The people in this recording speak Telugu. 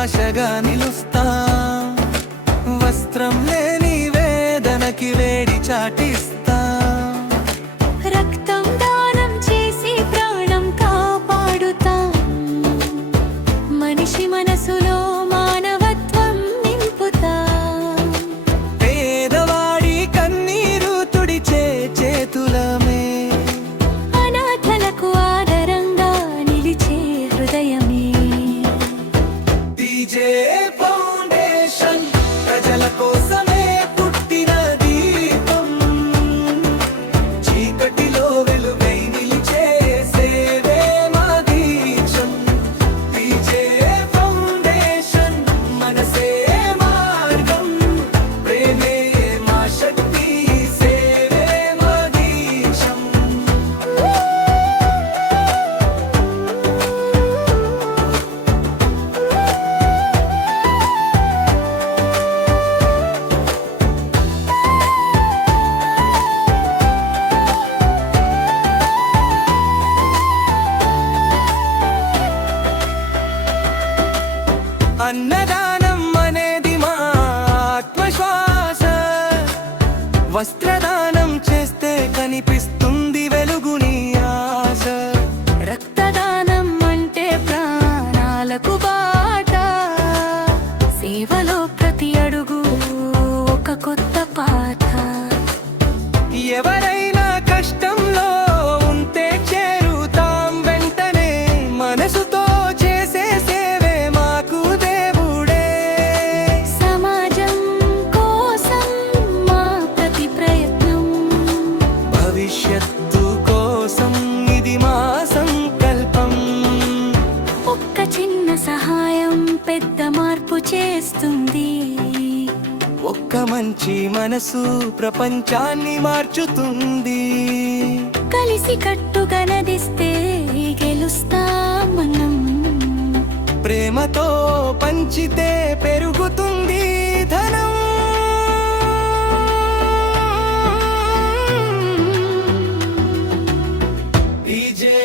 ఆశగా నిలుస్తా, వస్త్రం లేని వేదనకి వేడి చాటిస్తా, రక్తం దానం చేసి ప్రాణం కాపాడుతా, మనిషి మనసులో మానవత్వం నింపుతా, పేదవాడి కన్నీరు తుడిచే చేతులమే, అనాథలకు ఆదరంగా నిలిచే హృదయమే. ఫౌండేషన్ ప్రజల కోసమే పుట్టిన దీపం, చీకటిలో వెలుగై నిలిచే సేవే మా దీక్షం. డీజే ఫౌండేషన్ మనసే మార్గం, ప్రేమే మా శక్తి, సేవే మా దీక్షం. అన్నదానం అనేది మా ఆత్మశ్వాస, వస్త్రదానం చేస్తే కనిపిస్తుంది వెలుగుని ఆశ, రక్తదానం అంటే ప్రాణాలకు బాట, సేవలో ప్రతి అడుగు ఒక కొత్త పాట. ఎవరైనా కష్టంలో ఉంటే చేరుతాం వెంటనే, మనసుతో చేసే సేవే మాకు దేవుడే. సమాజం కోసం మా ప్రతి ప్రయత్నం, భవిష్యత్తు కోసం ఇది మా సంకల్పం. ఒక్క చిన్న సహాయం పెద్ద మార్పు చేస్తుంది, ఒక్క మంచి మనసు ప్రపంచాన్ని మార్చుతుంది. కలిసి కట్టుగా నడిస్తే గెలుస్తాం మనం, ప్రేమతో పంచితే పెరుగుతుంది ధనం. డీజే